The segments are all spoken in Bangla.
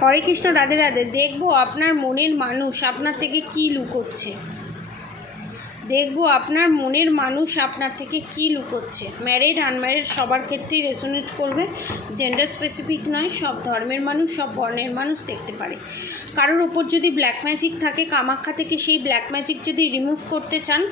হরে কৃষ্ণ, রাধে রাধে। দেখবো আপনার মনের মানুষ আপনার থেকে কি লুকোচ্ছে, দেখবো আপনার মনের মানুষ আপনার থেকে কি লুকোচ্ছে। ম্যারিড আনম্যারিড সবার ক্ষেত্রেই রেজোনেট করবে, জেন্ডার স্পেসিফিক নয়, সব ধর্মের মানুষ সব বর্ণের মানুষ দেখতে পারে। কারোর ওপর যদি ব্ল্যাক ম্যাজিক থাকে, কামাখ্যা থেকে সেই ব্ল্যাক ম্যাজিক যদি রিমুভ করতে চান,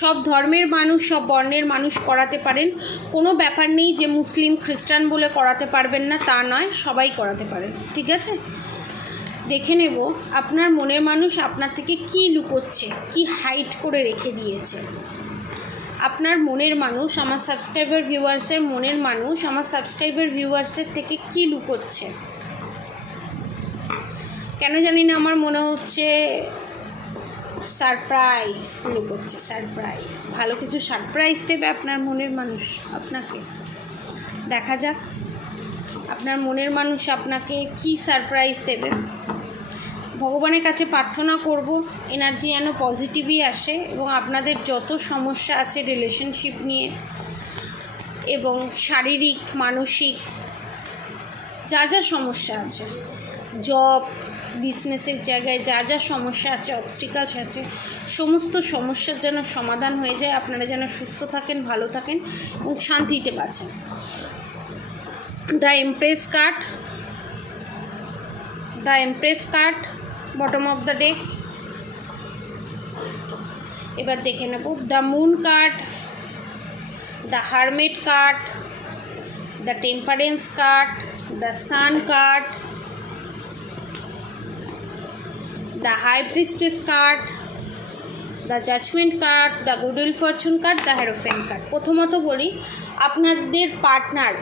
সব ধর্মের মানুষ সব বর্ণের মানুষ করাতে পারেন। কোনো ব্যাপার নেই যে মুসলিম খ্রিস্টান বলে করাতে পারবেন না, তা নয়, সবাই করাতে পারেন। ঠিক আছে, দেখে নেব আপনার মনের মানুষ আপনার থেকে কি লুকোচ্ছে, কি হাইড করে রেখে দিয়েছে। আপনার মনের মানুষ, আমার সাবস্ক্রাইবার ভিউয়ার্সের মনের মানুষ আমার সাবস্ক্রাইবার ভিউয়ার্সের থেকে কি লুকোচ্ছে। কেন জানি না আমার মনে হচ্ছে সারপ্রাইজ লুকোচ্ছে, সারপ্রাইজ, ভালো কিছু সারপ্রাইজ দেবে আপনার মনের মানুষ আপনাকে। দেখা যাক আপনার মনের মানুষ আপনাকে কি সারপ্রাইজ দেবে। ভগবানের কাছে প্রার্থনা করব এনার্জি যেন পজিটিভই আসে এবং আপনাদের যত সমস্যা আছে রিলেশনশিপ নিয়ে এবং শারীরিক মানসিক যা যা সমস্যা আছে, জব বিজনেসের জায়গায় যা যা সমস্যা আছে, অবস্টিকালস আছে, সমস্ত সমস্যার যেন সমাধান হয়ে যায়। আপনারা যেন সুস্থ থাকেন, ভালো থাকেন এবং শান্তিতে বাঁচেন। The empress card, the empress card, bottom of the deck. এবার দেখে নেব the moon card, the hermit card, the temperance card, the sun card, the high priestess card, the judgement card, the good will fortune card, the hierophant card. প্রথমত বলি, আপনাদের পার্টনার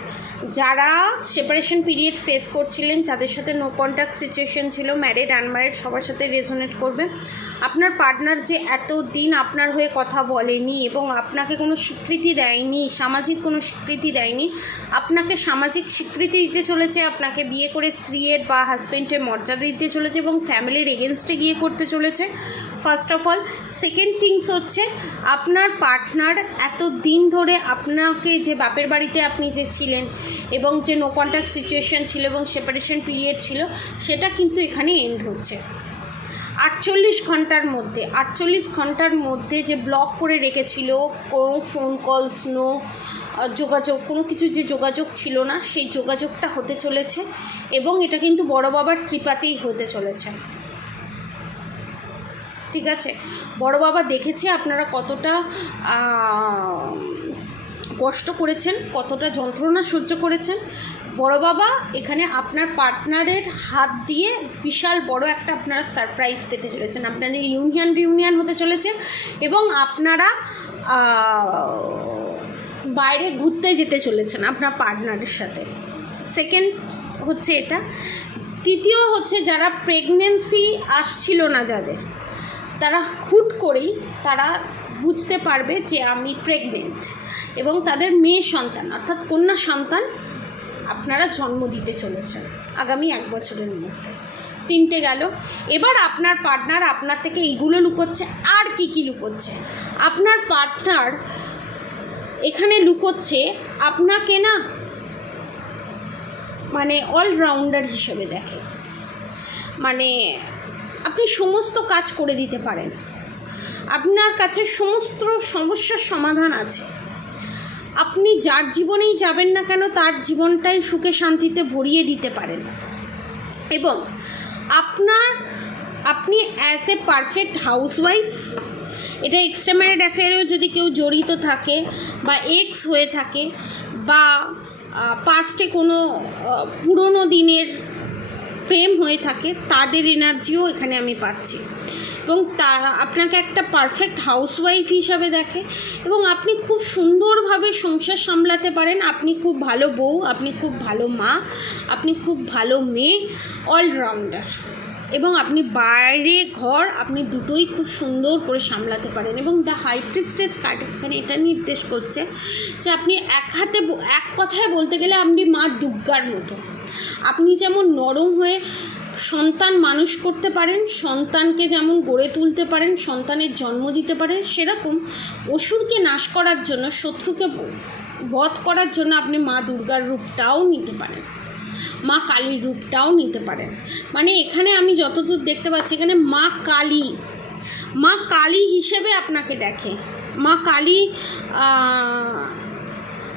যারা সেপারেশন পিরিয়ড ফেস করছিলেন, যাদের সাথে নো কন্ট্যাক্ট সিচুয়েশন ছিল, ম্যারিড আনম্যারিড সবার সাথে রেজোনেট করবে। আপনার পার্টনার যে এতদিন আপনার হয়ে কথা বলেনি এবং আপনাকে কোনো স্বীকৃতি দেয়নি, সামাজিক কোনো স্বীকৃতি দেয়নি, আপনাকে সামাজিক স্বীকৃতি দিতে চলেছে, আপনাকে বিয়ে করে স্ত্রীর বা হাজব্যান্ডের মর্যাদা দিতে চলেছে এবং ফ্যামিলির এগেনস্টে গিয়ে করতে চলেছে। First of all. Second things হচ্ছে, আপনার পার্টনার এতদিন ধরে আপনাকে যে বাপের বাড়িতে আপনি যে ছিলেন এবং যে নো কন্ট্যাক্ট সিচুয়েশন ছিল এবং সেপারেশন পিরিয়ড ছিল, সেটা কিন্তু এখানে এন্ড হচ্ছে 48 ঘন্টার মধ্যে। 48 ঘন্টার মধ্যে যে ব্লক করে রেখেছিল, কোনো ফোন কলস, নো যোগাযোগ, কোনো কিছু যে যোগাযোগ ছিল না, সেই যোগাযোগটা হতে চলেছে এবং এটা কিন্তু বড় বাবার কৃপাতেই হতে চলেছে। ঠিক আছে, বড় বাবা দেখেছে আপনারা কতটা কষ্ট করেছেন, কতটা যন্ত্রণা সহ্য করেছেন। বড় বাবা এখানে আপনার পার্টনারের হাত দিয়ে বিশাল বড় একটা আপনারা সারপ্রাইজ পেতে চলেছেন। আপনাদের রিউনিয়ন হতে চলেছে এবং আপনারা বাইরে ঘুরতে যেতে চলেছেন আপনার পার্টনারের সাথে। সেকেন্ড হচ্ছে এটা। তৃতীয় হচ্ছে, যারা প্রেগনেন্সি আসছিল না যাদের, তারা হুট করেই তারা বুঝতে পারবে যে আমি প্রেগনেন্ট এবং তাদের মেয়ে সন্তান অর্থাৎ কন্যা সন্তান আপনারা জন্ম দিতে চলেছেন আগামী 1 বছরের মধ্যে। 3টে গেল। এবার আপনার পার্টনার আপনার থেকে এইগুলো লুকোচ্ছে। আর কি কি লুকোচ্ছে? আপনার পার্টনার এখানে লুকোচ্ছে আপনাকে না, মানে অলরাউন্ডার হিসেবে দেখে, মানে আপনি সমস্ত কাজ করে দিতে পারেন, আপনার কাছে সমস্ত সমস্যার সমাধান আছে। আপনি যার জীবনেই যাবেন না কেন তার জীবনটাই সুখে শান্তিতে ভরিয়ে দিতে পারেন এবং আপনি অ্যাজ এ পারফেক্ট হাউসওয়াইফ, এটা এক্সট্রা ম্যারিড অ্যাফেয়ারেও যদি কেউ জড়িত থাকে বা এক্স হয়ে থাকে বা পাস্টে কোনো পুরনো দিনের প্রেম হয়ে থাকে, তাদের এনার্জিও এখানে আমি পাচ্ছি এবং আপনাকে একটা পারফেক্ট হাউসওয়াইফ হিসাবে দেখে এবং আপনি খুব সুন্দরভাবে সংসার সামলাতে পারেন। আপনি খুব ভালো বউ, আপনি খুব ভালো মা, আপনি খুব ভালো মেয়ে, অলরাউন্ডার এবং আপনি বাইরে ঘর আপনি দুটোই খুব সুন্দর করে সামলাতে পারেন। এবং দ্য হাই প্রিস্টেস কার্ড এখানে এটা নির্দেশ করছে যে আপনি এক কথায় বলতে গেলে আপনি মা দুর্গার মতো। আপনি যেমন নরম হয়ে সন্তান মানুষ করতে পারেন, সন্তানকে যেমন গড়ে তুলতে পারেন, সন্তানের জন্ম দিতে পারেন, সেরকম অসুরকে নাশ করার জন্য, শত্রুকে বধ করার জন্য আপনি মা দুর্গার রূপটাও নিতে পারেন। মা কালীর রূপটাও নিতে পারেন। মানে এখানে আমি যতদূর দেখতে পাচ্ছি এখানে মা কালী হিসেবে আপনাকে দেখে। মা কালী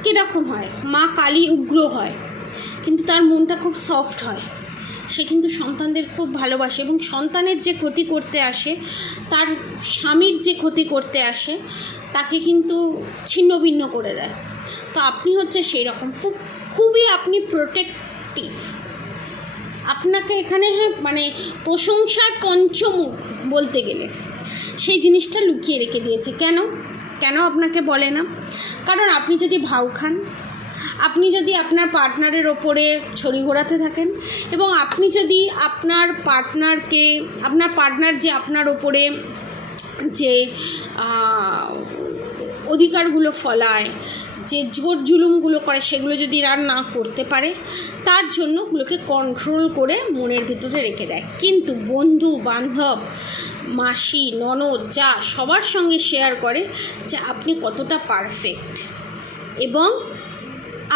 কীরকম হয়? মা কালী উগ্র হয়, কিন্তু তার মনটা খুব সফট হয়। সে কিন্তু সন্তানদের খুব ভালোবাসে এবং সন্তানের যে ক্ষতি করতে আসে, তার স্বামীর যে ক্ষতি করতে আসে, তাকে কিন্তু ছিন্ন ভিন্ন করে দেয়। তো আপনি হচ্ছে সেই রকম খুবই আপনি প্রোটেক্টিভ। আপনাকে এখানে মানে প্রশংসার পঞ্চমুখ বলতে গেলে সেই জিনিসটা লুকিয়ে রেখে দিয়েছে। কেন আপনাকে বলে না? কারণ আপনি যদি ভাউ খান, আপনি যদি আপনার পার্টনারের ওপরে ছড়ি ঘোরাতে থাকেন এবং আপনি যদি আপনার পার্টনার যে আপনার ওপরে যে অধিকারগুলো ফলায়, যে জোর জুলুমগুলো করে, সেগুলো যদি না করতে পারে, তার জন্য ওগুলোকে কন্ট্রোল করে মনের ভিতরে রেখে দেয়। কিন্তু বন্ধু বান্ধব, মাসি, ননদ, যা সবার সঙ্গে শেয়ার করে যে আপনি কতটা পারফেক্ট, এবং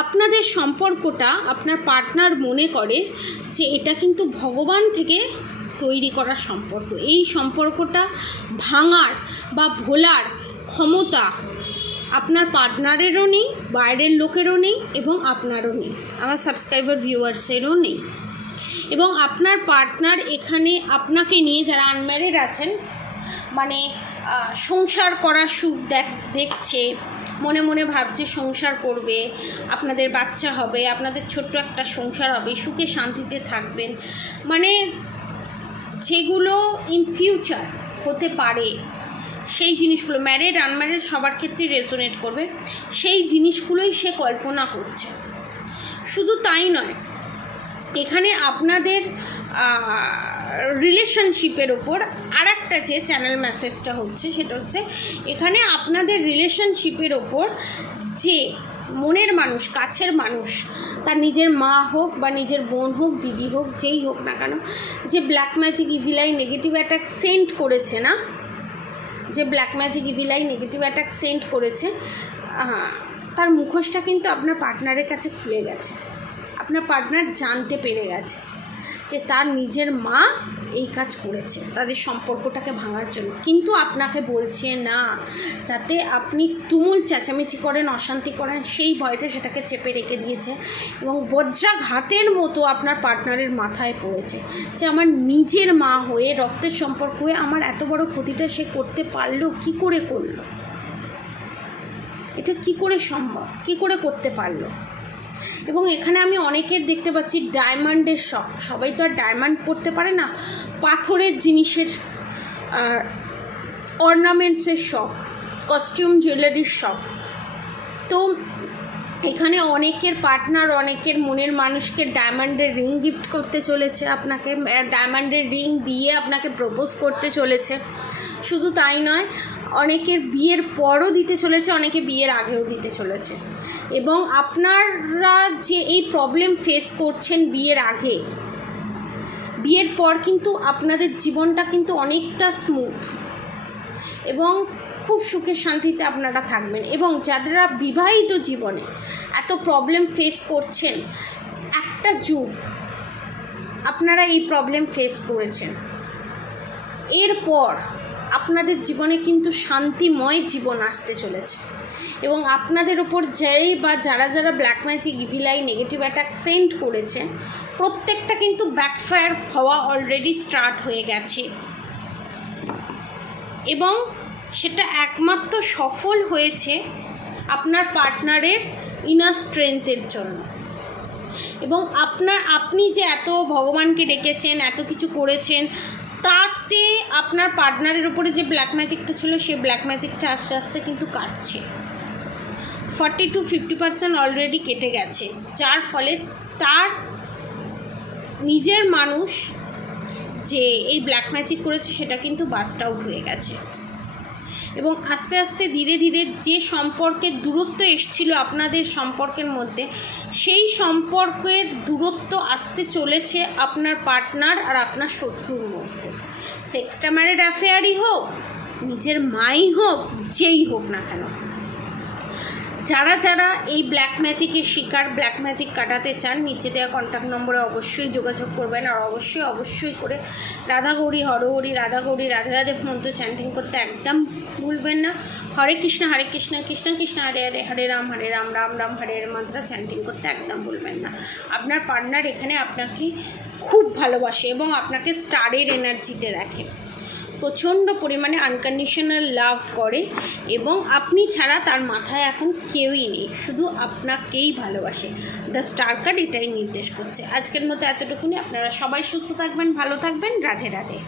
আপনাদের সম্পর্কটা আপনার পার্টনার মনে করে যে এটা কিন্তু ভগবান থেকে তৈরি করা সম্পর্ক। এই সম্পর্কটা ভাঙার বা ভোলার ক্ষমতা আপনার পার্টনারেরও নেই, বাইরের লোকেরও নেই এবং আপনারও নেই, আমার সাবস্ক্রাইবার ভিউয়ার্সেরও নেই। এবং আপনার পার্টনার এখানে আপনাকে নিয়ে, যারা আনম্যারিড আছেন, মানে সংসার করার সুখ দেখছে, মনে মনে ভাবছে সংসার করবে, আপনাদের বাচ্চা হবে, আপনাদের ছোট্ট একটা সংসার হবে, সুখে শান্তিতে থাকবেন, মানে যেগুলো ইন ফিউচার হতে পারে, সেই জিনিসগুলো ম্যারিড আনম্যারিড সবার ক্ষেত্রে রেজোনেট করবে, সেই জিনিসগুলোই সে কল্পনা করছে। শুধু তাই নয়, এখানে আপনাদের রিলেশনশিপের ওপর আর একটা যে চ্যানেল মেসেজটা হচ্ছে, সেটা হচ্ছে এখানে আপনাদের রিলেশনশিপের ওপর যে মনের মানুষ, কাছের মানুষ, তার নিজের মা হোক বা নিজের বোন হোক, দিদি হোক, যেই হোক না কেন, যে black magic evil I negative attack send করেছে না, যে black magic evil I negative attack send করেছে, তার মুখোশটা কিন্তু আপনার পার্টনারের কাছে খুলে গেছে। আপনার পার্টনার জানতে পেরে গেছে যে তার নিজের মা এই কাজ করেছে তাদের সম্পর্কটাকে ভাঙার জন্য, কিন্তু আপনাকে বলছে না, যাতে আপনি তুমুল চেঁচামেচি করেন, অশান্তি করেন, সেই ভয়তে সেটাকে চেপে রেখে দিয়েছে এবং বজ্রাঘাতের মতো আপনার পার্টনারের মাথায় পড়েছে যে আমার নিজের মা হয়ে, রক্তের সম্পর্ক হয়ে আমার এত বড় ক্ষতিটা সে করতে পারলো, কি করে করলো, এটা কি করে সম্ভব, কি করে করতে পারলো। এবং এখানে আমি অনেকের দেখতে পাচ্ছি ডায়মন্ডের শখ, সবাই তো আর ডায়মন্ড পরতে পারে না, পাথরের জিনিসের অর্নামেন্টসের শখ, কস্টিউম জুয়েলারির শখ। তো এখানে অনেকের পার্টনার অনেকের মনের মানুষকে ডায়মন্ডের রিং গিফট করতে চলেছে, আপনাকে ডায়মন্ডের রিং দিয়ে আপনাকে প্রপোজ করতে চলেছে। শুধু তাই নয়, অনেকের বিয়ের পরও দিতে চলেছে, অনেকে বিয়ের আগেও দিতে চলেছে। এবং আপনারা যে এই প্রবলেম ফেস করছেন বিয়ের আগে, বিয়ের পর কিন্তু আপনাদের জীবনটা কিন্তু অনেকটা স্মুথ এবং খুব সুখে শান্তিতে আপনারা থাকবেন। এবং যারা বিবাহিত জীবনে এত প্রবলেম ফেস করছেন, একটা যুগ আপনারা এই প্রবলেম ফেস করেছেন, এরপর আপনাদের জীবনে কিন্তু শান্তিময় জীবন আসতে চলেছে। এবং আপনাদের ওপর যারা black magic evil I negative attack send করেছে, প্রত্যেকটা কিন্তু ব্যাকফায়ার হওয়া অলরেডি স্টার্ট হয়ে গেছে এবং সেটা একমাত্র সফল হয়েছে আপনার পার্টনারের ইনার স্ট্রেংথের জন্য। এবং আপনি যে এত ভগবানকে ডেকেছেন, এত কিছু করেছেন, তাতে আপনার পার্টনারের উপরে যে ব্ল্যাক ম্যাজিকটা ছিল, সেই ব্ল্যাক ম্যাজিকটা আস্তে আস্তে কিন্তু কাটছে। 40 to 50% অলরেডি কেটে গেছে, যার ফলে তার নিজের মানুষ যে এই ব্ল্যাক ম্যাজিক করেছে সেটা কিন্তু বাস্ট আউট হয়ে গেছে। এবং আস্তে আস্তে ধীরে ধীরে যে সম্পর্কের দূরত্ব এসেছিল আপনাদের সম্পর্কের মধ্যে, সেই সম্পর্কের দূরত্ব আসতে চলেছে আপনার পার্টনার আর আপনার শত্রুর মধ্যে। সে এক্সট্রা ম্যারিড অ্যাফেয়ারই হোক, নিজের মাই হোক, যেই হোক না কেন। যারা যারা এই ব্ল্যাক ম্যাজিকের শিকার, ব্ল্যাক ম্যাজিক কাটাতে চান, নিচে দেওয়া কন্ট্যাক্ট নম্বরে অবশ্যই যোগাযোগ করবেন। আর অবশ্যই করে রাধা গৌরী হরহরি, রাধা গৌরী রাধে রাধে মন্ত্র চ্যান্টিং করতে একদম ভুলবেন না। হরে কৃষ্ণ কৃষ্ণ কৃষ্ণ হরে হরে, হরে রাম রাম রাম হরে হরে মন্ত্র চ্যান্টিং করতে একদম ভুলবেন না। আপনার পার্টনার এখানে আপনাকে খুব ভালোবাসে এবং আপনাকে স্টারের এনার্জিতে দেখে, প্রচণ্ড পরিমাণে আনকন্ডিশনাল লাভ করে এবং আপনি ছাড়া তার মাথায় এখন কেউই নেই, শুধু আপনাকেই ভালোবাসে। দ্য স্টার কার্ড এটাই নির্দেশ করছে। আজকের মতো এতটুকুনি। আপনারা সবাই সুস্থ থাকবেন, ভালো থাকবেন। রাধে রাধে।